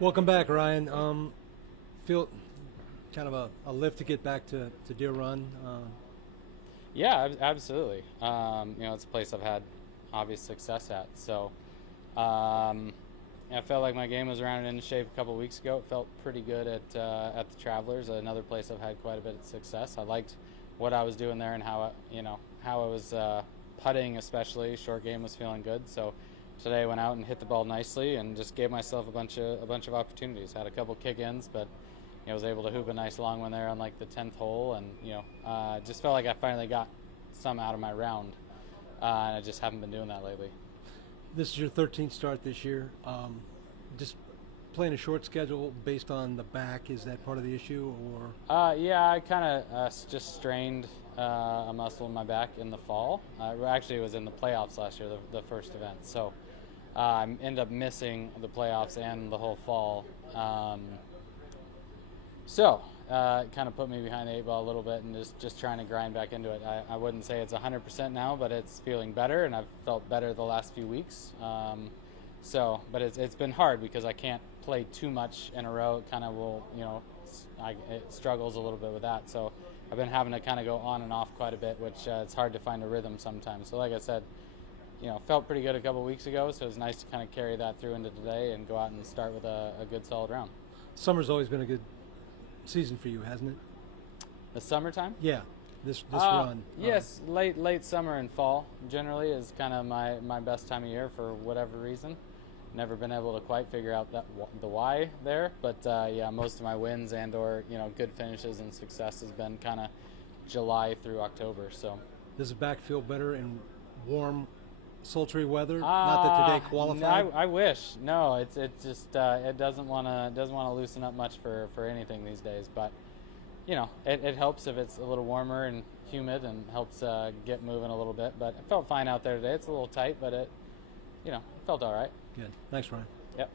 Welcome back, Ryan. Feel kind of a lift to get back to Deere Run. Yeah, absolutely. It's a place I've had obvious success at. So I felt like my game was rounded into shape a couple weeks ago. It felt pretty good at the Travelers, another place I've had quite a bit of success. I liked what I was doing there and how I was putting, especially short game was feeling good. So today I went out and hit the ball nicely and just gave myself a bunch of opportunities. Had a couple kick-ins, but was able to hoop a nice long one there on like the 10th hole, and just felt like I finally got some out of my round, and I just haven't been doing that lately. This is your 13th start this year. Just playing a short schedule based on the back, is that part of the issue, or? Yeah, I kind of just strained a muscle in my back in the fall. Actually, it was in the playoffs last year, the first event. So I ended up missing the playoffs and the whole fall. So it kind of put me behind the eight ball a little bit, and just trying to grind back into it. I wouldn't say it's 100% now, but it's feeling better, and I've felt better the last few weeks. But it's been hard because I can't play too much in a row. It kind of will, it struggles a little bit with that. So I've been having to kind of go on and off quite a bit, which it's hard to find a rhythm sometimes. So like I said, felt pretty good a couple weeks ago, so it was nice to kind of carry that through into today and go out and start with a good solid round. Summer's always been a good season for you, hasn't it? The summertime? Yeah, this run. Yes, late summer and fall generally is kind of my best time of year for whatever reason. Never been able to quite figure out the why there, but yeah, most of my wins and or good finishes and success has been kind of July through October. So does the back feel better in warm, sultry weather? Not that today qualified. I wish. No, it just it doesn't want to loosen up much for anything these days. But it helps if it's a little warmer and humid and helps get moving a little bit. But it felt fine out there today. It's a little tight, but it felt all right. Good. Thanks, Ryan. Yep.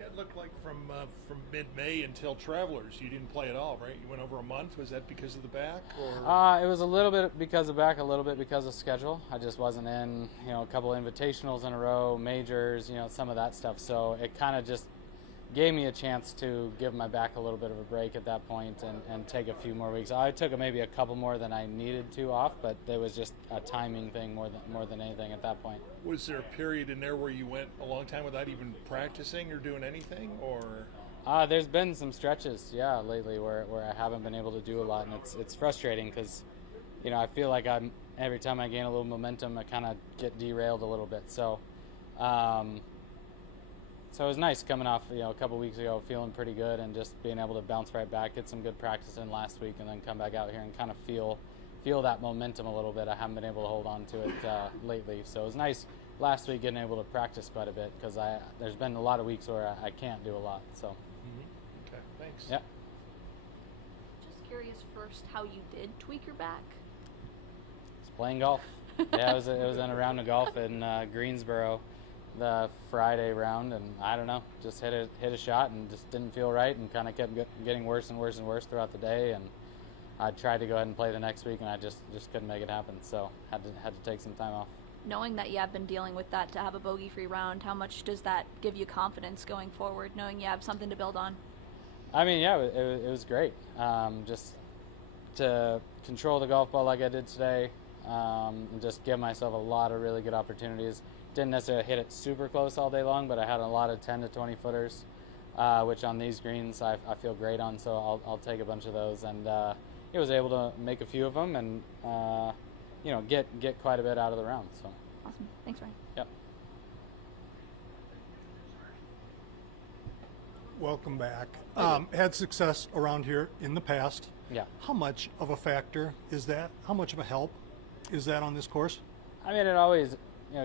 It looked like from mid-May until Travelers, you didn't play at all, right? You went over a month. Was that because of the back, or? It was a little bit because of back, a little bit because of schedule. I just wasn't in, a couple invitationals in a row, majors, some of that stuff. So it kind of just gave me a chance to give my back a little bit of a break at that point and take a few more weeks. I took maybe a couple more than I needed to off, but there was just a timing thing more than anything at that point. Was there a period in there where you went a long time without even practicing or doing anything, or? There's been some stretches, yeah, lately where I haven't been able to do a lot, and it's frustrating because, I feel like every time I gain a little momentum, I kind of get derailed a little bit. So, so it was nice coming off, a couple weeks ago, feeling pretty good, and just being able to bounce right back, get some good practice in last week, and then come back out here and kind of feel that momentum a little bit. I haven't been able to hold on to it lately, so it was nice last week getting able to practice quite a bit because there's been a lot of weeks where I can't do a lot. So. Mm-hmm. Okay, thanks. Yeah. Just curious first how you did tweak your back. Just playing golf. Yeah, it was in a round of golf in Greensboro, the Friday round, and I don't know, just hit a shot and just didn't feel right, and kind of kept getting worse and worse and worse throughout the day. And I tried to go ahead and play the next week, and I just couldn't make it happen. So had to take some time off. Knowing that you have been dealing with that, to have a bogey-free round, how much does that give you confidence going forward, knowing you have something to build on? I mean, yeah, it was great. Just to control the golf ball like I did today, and just give myself a lot of really good opportunities. Didn't necessarily hit it super close all day long, but I had a lot of 10 to 20 footers, which on these greens I feel great on, so I'll take a bunch of those. And he was able to make a few of them and get quite a bit out of the round. So Awesome. Thanks, Ryan. Yep. Welcome back. Had success around here in the past. Yeah. How much of a factor is that? How much of a help is that on this course? I mean, it always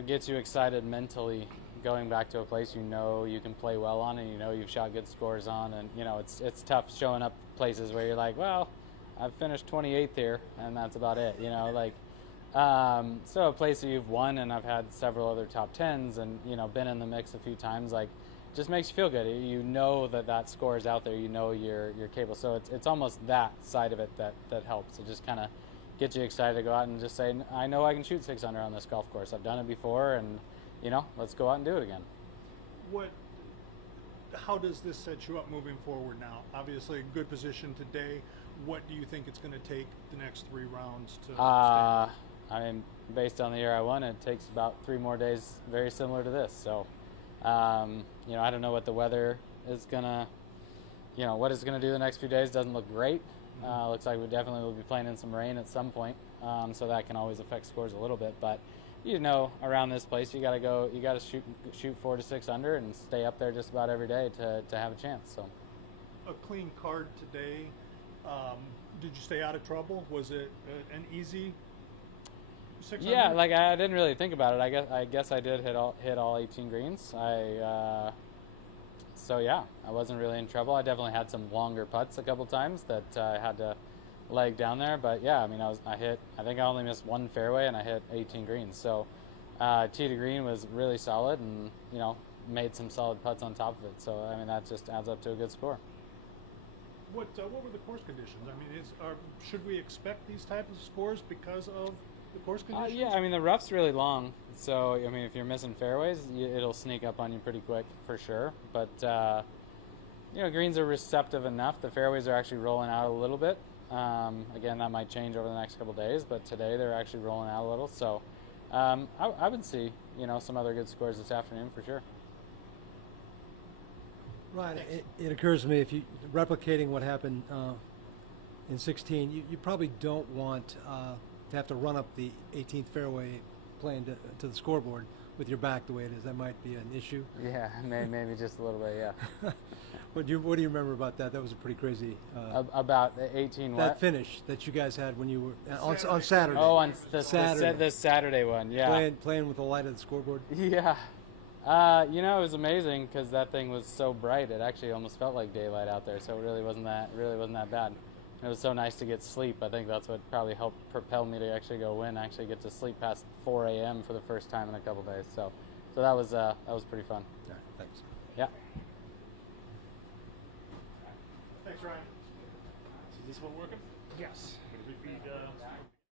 gets you excited mentally going back to a place you can play well on, and you've shot good scores on, and it's tough showing up places where you're like, well, I've finished 28th here, and that's about it. So a place that you've won, and I've had several other top 10s, and been in the mix a few times, like, just makes you feel good. That score is out there. You're capable. So it's almost that side of it that helps. It just kind of gets you excited to go out and just say, I know I can shoot 6 under on this golf course. I've done it before, and let's go out and do it again. What how does this set you up moving forward now? Obviously, a good position today. What do you think it's going to take the next 3 rounds to stay? I mean, based on the year I won, it takes about 3 more days, very similar to this. So, you know, I don't know what the weather is gonna, you know, what it's gonna do the next few days. Doesn't look great. Looks like we definitely will be playing in some rain at some point, so that can always affect scores a little bit. But you know, around this place, you gotta shoot 4 to 6 under and stay up there just about every day to have a chance. So, A clean card today. Did you stay out of trouble? Was it an easy 600? yeah, like I didn't really think about it. I guess I did hit all 18 greens. So yeah, I wasn't really in trouble. I definitely had some longer putts a couple times that I had to leg down there, but yeah, I mean, I think I only missed 1 fairway and I hit 18 greens. So tee to green was really solid, and you know, made some solid putts on top of it. So I mean, that just adds up to a good score. What were the course conditions? I mean, should we expect these type of scores because of the course conditions? Yeah, I mean, the rough's really long, so I mean, if you're missing fairways, it'll sneak up on you pretty quick for sure. But you know, greens are receptive enough. The fairways are actually rolling out a little bit. Again, that might change over the next couple days, but today they're actually rolling out a little. So I would see, you know, some other good scores this afternoon for sure. Right. It occurs to me, if you replicating what happened in 16, you probably don't want to have to run up the 18th fairway playing to the scoreboard with your back the way it is. That might be an issue. Yeah, maybe just a little bit. Yeah. What do you remember about that? That was a pretty crazy. About the 18 what? That finish that you guys had when you were on Saturday. Oh, on the Saturday one, yeah. Playing with the light of the scoreboard. Yeah. You know, it was amazing because that thing was so bright. It actually almost felt like daylight out there, so it really wasn't that bad. It was so nice to get sleep. I think that's what probably helped propel me to actually go win. Actually get to sleep past 4 a.m. for the first time in a couple days. So that was pretty fun. All right, thanks. Yeah. Thanks, Ryan. Is this one working? Yes. Repeat.